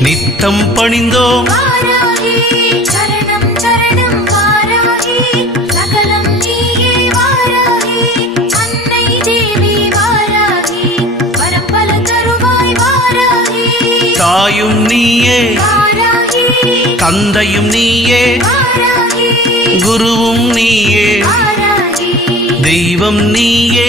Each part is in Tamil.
நித்தம் பணிந்தோம். தாயும் நீயே தந்தையும் நீயே குருவும் நீயே தெய்வம் நீயே.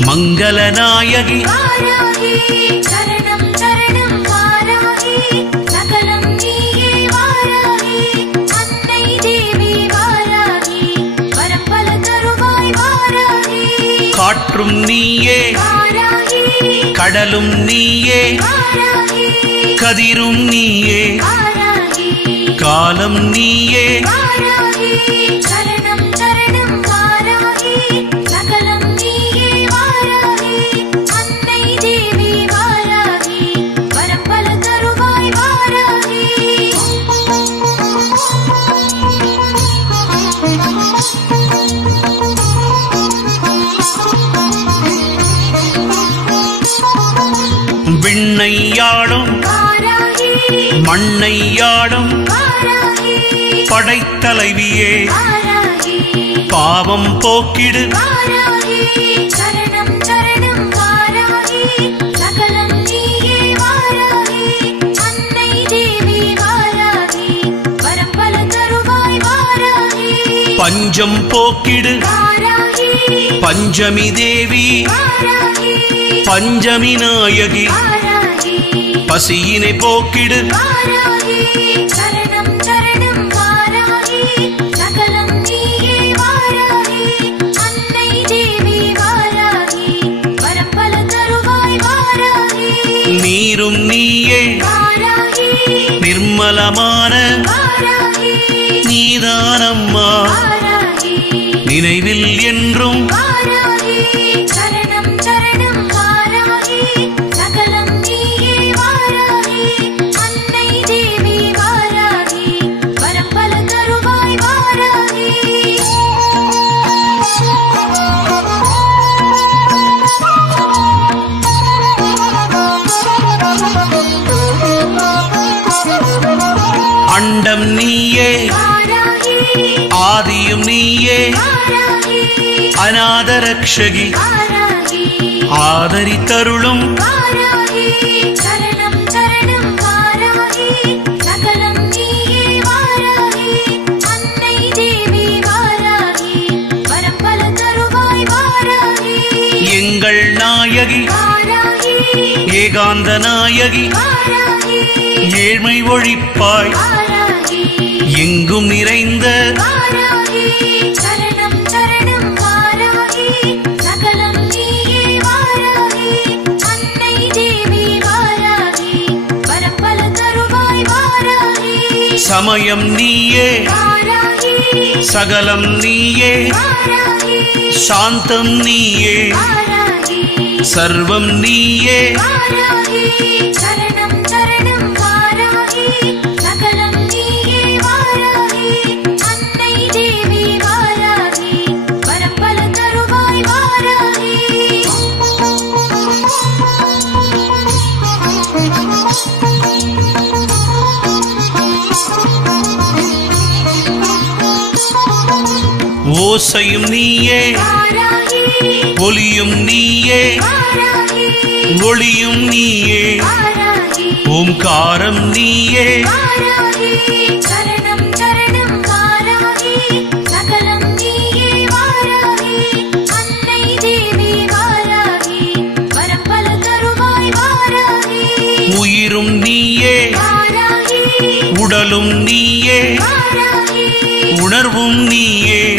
மங்களநாயகி காற்றும் நீயே கடலும் நீயே கதிரும் நீயே காலம் நீயே. அன்னையாடம் படைத்தலைவியே. பாவம் போக்கிடு. பஞ்சம் போக்கிடு. பஞ்சமி தேவி. பஞ்சமி நாயகி. பசியினை போக்கிடு. நீரும் நீயே நிர்மலமான நீதானம்மா. நினைவில் என்றும் அண்டம் நீயே ஆதியும் நீயே அநாதரக்ஷகி ஆதரித்தருளும். எங்கள் நாயகி ஏகாந்த நாயகி. ஏழ்மை ஒழிப்பாய். எங்கும் நிறைந்த சமயம் நீயே. சகலம் நீயே. சாந்தம் நீயே. சர்வம் நீயே. ஓசையும் நீ ஒலியும் நீயே. ஒளியும் நீயே. ஓம்காரம் நீயே. உயிரும் நீயே. உடலும் நீயே. உணர்வும் நீயே.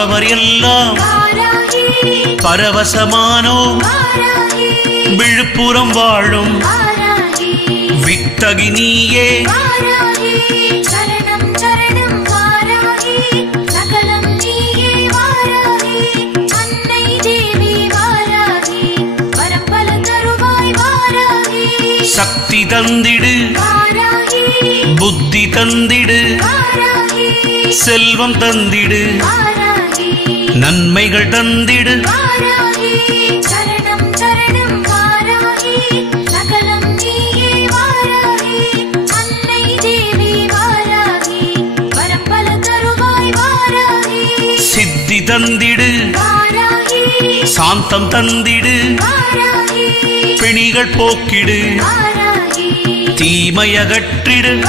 காண்பவர் எல்லாம் பரவசமானோம். விழுப்புரம் வாழும் வித்தகினியே. சக்தி தந்திடு புத்தி தந்திடு செல்வம் தந்திடு. நன்மைகள் தந்திடு. சித்தி தந்திடு. சாந்தம் தந்திடு. பிணிகள் போக்கிடு. தீமையகற்றிடு.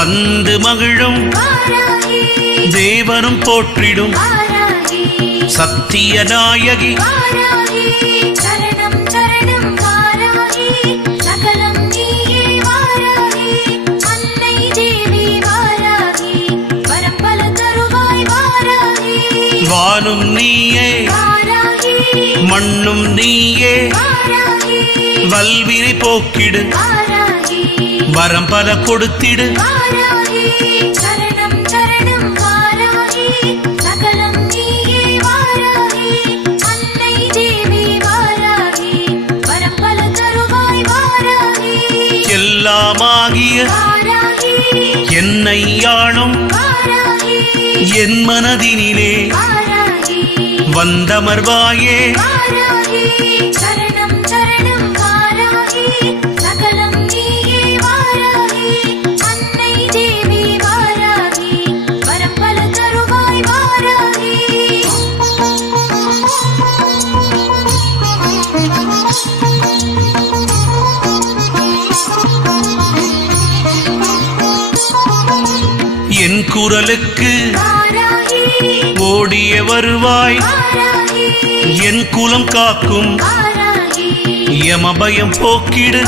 வந்து மகிழும். தேவரும் போற்றிடும். சத்திய நாயகி வானும் நீயே. மண்ணும் நீயே. வல்வினை போக்கிடு. வரம் பல கொடுத்திடு. எல்லாமாகிய என்னை யாழும் என் மனதினிலே வந்தமர்வாயே. சரணம் குரலுக்கு வாராகி ஓடிய வருவாய். என் குலம் காக்கும் யமபயம் போக்கிடு.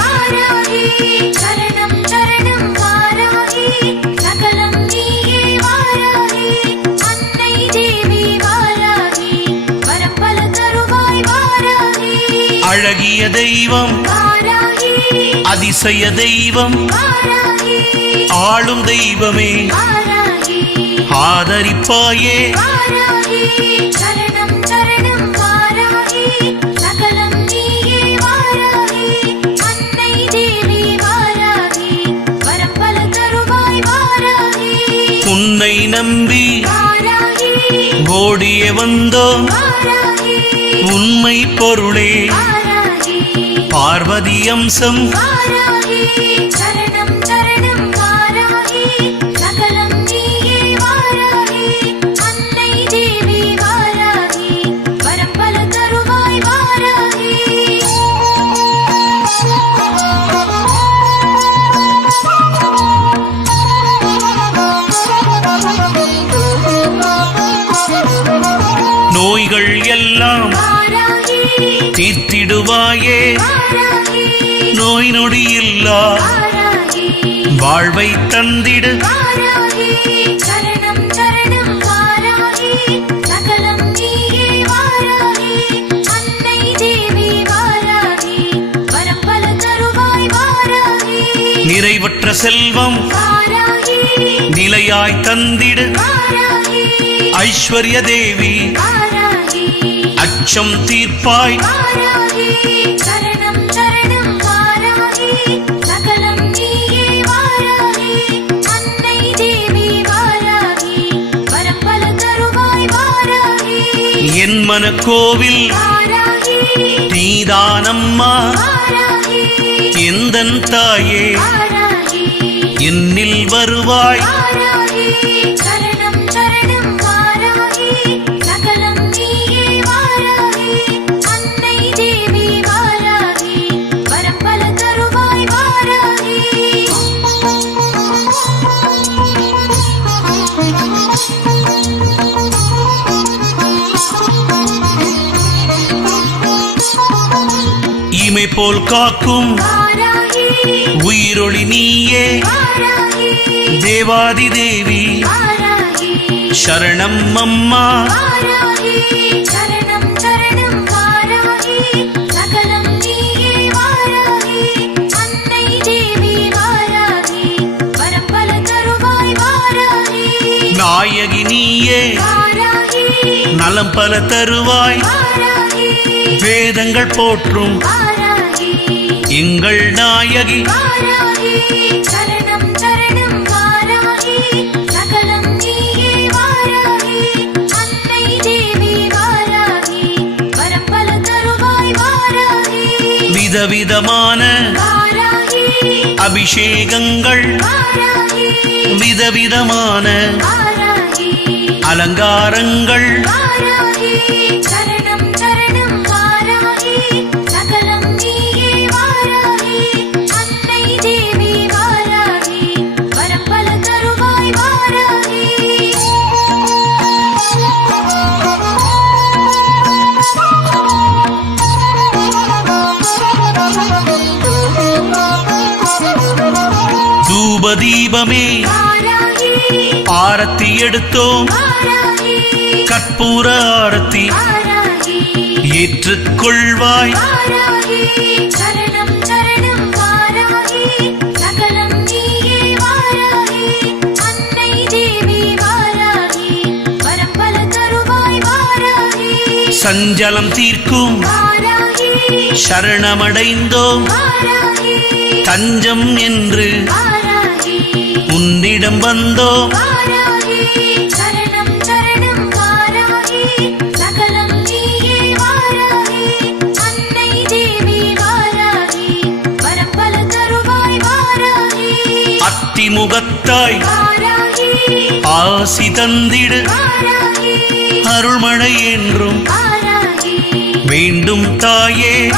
அழகிய தெய்வம் அதிசய தெய்வம். ஆளும் தெய்வமே. ஆதரிப்பாயே. உன்னை நம்பி ஓடிய வந்தோம் உண்மை பொருளே. பார்வதி அம்சம். தருவாய் வாராகி. நிறைவற்ற செல்வம் நிலையாய் தந்திடு. ஐஸ்வர்ய தேவி அச்சம் தீர்ப்பாய். சரணம் என் மனக்கோவில் வாராகி நீதானம்மா எந்தன் தாயே. என்னில் வருவாய். போல் காக்கும் உயிரொளி நீயே. தேவாதி தேவி. சரணம் அம்மா. நாயகி நீயே. நலம் பல தருவாய். வேதங்கள் போற்றும். எங்கள் நாயகி. சரணம் சரணம் வாராகி. சகலம் நீயே வாராகி. அன்னை தேவி வாராகி. வரப்பல தருவாய் வாராகி. விதவிதமான அபிஷேகங்கள். விதவிதமான அலங்காரங்கள். சரணம் தீபமே. ஆரத்தி எடுத்தோம். கற்பூர ஆரத்தி. ஏற்றுக்கொள்வாய். சஞ்சலம் தீர்க்கும். சரணமடைந்தோம். தஞ்சம் என்று உன்னிடம் வந்தோம் அத்திமுகத்தாய் ஆசி தந்திடு. அருள்மழை என்றும். வேண்டும் தாயே.